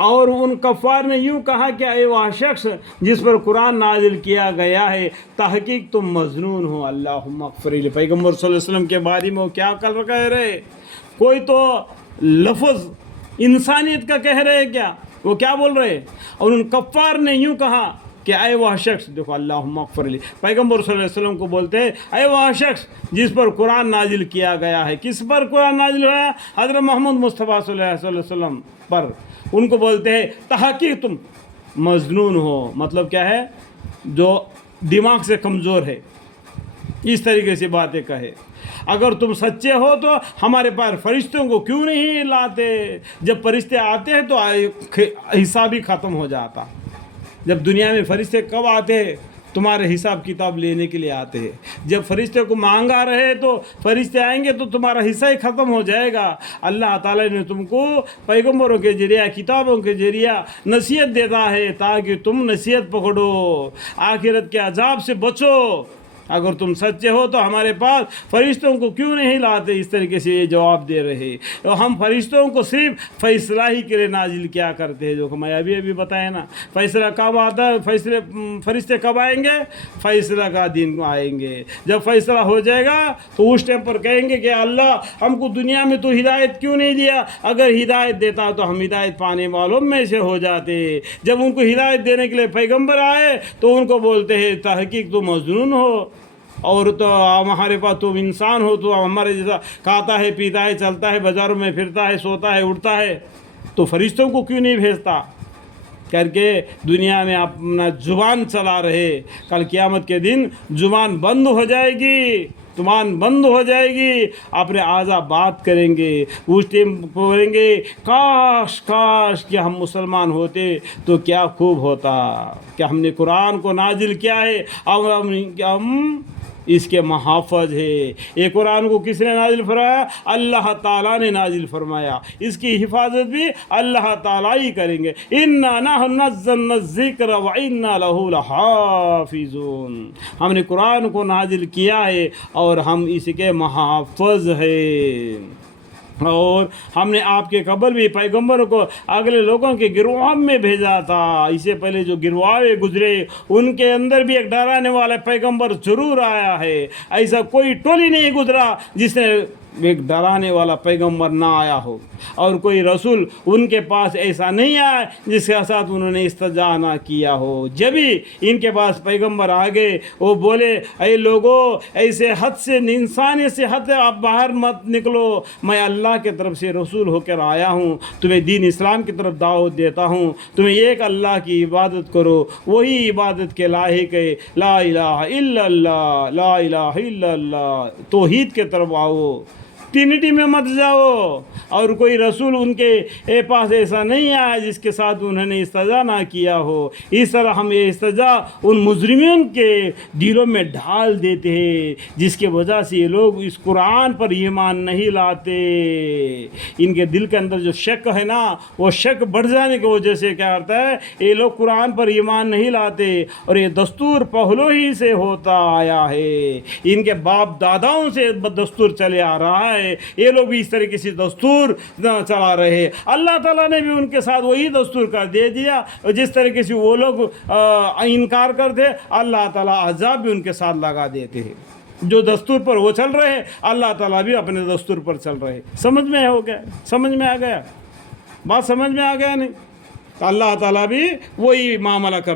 اور ان کفار نے یوں کہا کہ اے وہ شخص جس پر قرآن نازل کیا گیا ہے تحقیق تم مظنون ہو، اللہم اغفر لی۔ پیغمبر صلی اللہ علیہ وسلم کے بارے میں وہ کیا کہہ رہے؟ کوئی تو لفظ انسانیت کا کہہ رہے کیا؟ وہ کیا بول رہے؟ اور ان کفار نے یوں کہا کہ اے وہ شخص، دیکھو اللہم اغفر لی، پیغمبر صلی اللہ علیہ وسلم کو بولتے ہیں اے وہ شخص جس پر قرآن نازل کیا گیا ہے۔ کس پر قرآن نازل ہوا ہے؟ حضرت محمد مصطفیٰ صلی اللہ علیہ وسلم پر۔ ان کو بولتے ہیں تحقیق تم مظنون ہو، مطلب کیا ہے؟ جو دماغ سے کمزور ہے، اس طریقے سے باتیں کہے۔ اگر تم سچے ہو تو ہمارے پاس فرشتوں کو کیوں نہیں لاتے؟ جب فرشتے آتے ہیں تو حساب ہی ختم ہو جاتا۔ جب دنیا میں فرشتے کب آتے ہیں؟ تمہارے حساب کتاب لینے کے لیے آتے ہیں۔ جب فرشتے کو مانگا رہے تو فرشتے آئیں گے تو تمہارا حصہ ہی ختم ہو جائے گا۔ اللہ تعالیٰ نے تم کو پیغمبروں کے ذریعہ، کتابوں کے ذریعہ نصیحت دیتا ہے تاکہ تم نصیحت پکڑو، آخرت کے عذاب سے بچو۔ اگر تم سچے ہو تو ہمارے پاس فرشتوں کو کیوں نہیں لاتے؟ اس طریقے سے یہ جواب دے رہے۔ اور ہم فرشتوں کو صرف فیصلہ ہی کے لیے نازل کیا کرتے ہیں، جو کہ میں ابھی بتایا نا۔ فیصلہ کب آتا ہے؟ فرشتے کب آئیں گے؟ فیصلہ کا دن آئیں گے۔ جب فیصلہ ہو جائے گا تو اس ٹائم پر کہیں گے کہ اللہ ہم کو دنیا میں تو ہدایت کیوں نہیں دیا؟ اگر ہدایت دیتا تو ہم ہدایت پانے والوں میں سے ہو جاتے۔ جب ان کو ہدایت دینے کے لیے پیغمبر آئے تو ان کو بولتے ہیں تحقیق تو مظنون ہو، اور تو ہمارے پاس تم انسان ہو، تو ہمارے جیسا کھاتا ہے، پیتا ہے، چلتا ہے، بازاروں میں پھرتا ہے، سوتا ہے، اٹھتا ہے، تو فرشتوں کو کیوں نہیں بھیجتا؟ کر کے دنیا میں اپنا زبان چلا رہے۔ کل قیامت کے دن زبان بند ہو جائے گی، زبان بند ہو جائے گی، اپنے اعضا بات کریں گے۔ اس ٹائم بولیں گے کاش کاش کہ ہم مسلمان ہوتے تو کیا خوب ہوتا، کہ ہم نے قرآن کو نازل کیا ہے اور ہم اس کے محافظ ہے۔ یہ قرآن کو کس نے نازل فرمایا؟ اللہ تعالیٰ نے نازل فرمایا۔ اس کی حفاظت بھی اللہ تعالیٰ ہی کریں گے۔ اِنَّا نَحْنُ نَزَّلْنَا الذِّكْرَ وَإِنَّا لَهُ لَحَافِظُونَ۔ ہم نے قرآن کو نازل کیا ہے اور ہم اس کے محافظ ہیں۔ اور ہم نے آپ کے قبل بھی پیغمبروں کو اگلے لوگوں کے گروہوں میں بھیجا تھا۔ اس سے پہلے جو گروہ گزرے ان کے اندر بھی ایک ڈرانے والا پیغمبر ضرور آیا ہے۔ ایسا کوئی ٹولی نہیں گزرا جس نے ایک ڈرانے والا پیغمبر نہ آیا ہو، اور کوئی رسول ان کے پاس ایسا نہیں آیا جس کے ساتھ انہوں نے استہزاء نہ کیا ہو۔ جب ہی ان کے پاس پیغمبر آ گئے وہ بولے اے لوگو ایسے حد سے، انسانیت سے حد آپ باہر مت نکلو، میں اللہ کی طرف سے رسول ہو کر آیا ہوں، تمہیں دین اسلام کی طرف دعوت دیتا ہوں، تمہیں ایک اللہ کی عبادت کرو، وہی عبادت کے لائق ہے، لا الہ الا اللہ، لا الہ الا اللہ، توحید کی طرف آؤ، ٹرینٹی میں مت جاؤ۔ اور کوئی رسول ان کے پاس ایسا نہیں آیا جس کے ساتھ انہوں نے استہزاء نہ کیا ہو۔ اس طرح ہم یہ استہزاء ان مجرمین کے دلوں میں ڈال دیتے ہیں جس کی وجہ سے یہ لوگ اس قرآن پر ایمان نہیں لاتے۔ ان کے دل کے اندر جو شک ہے نا، وہ شک بڑھ جانے کی وجہ سے کیا کرتا ہے، یہ لوگ قرآن پر ایمان نہیں لاتے، اور یہ دستور پہلو ہی سے ہوتا آیا ہے، ان کے باپ داداؤں سے دستور چلے آ رہا ہے، یہ لوگ بھی اس طریقے سے دستور چلا رہے ہیں۔ اللہ تعالیٰ نے بھی ان کے ساتھ وہی دستور کر دے دیا، جس طریقے سے وہ لوگ انکار کرتے اللہ تعالیٰ عذاب بھی ان کے ساتھ لگا دیتے ہیں۔ جو دستور پر وہ چل رہے ہیں اللہ تعالیٰ بھی اپنے دستور پر چل رہے ہیں۔ سمجھ میں ہو گیا؟ سمجھ میں آ گیا؟ بات سمجھ میں آ گیا نہیں؟ تو اللہ تعالیٰ بھی وہی معاملہ کر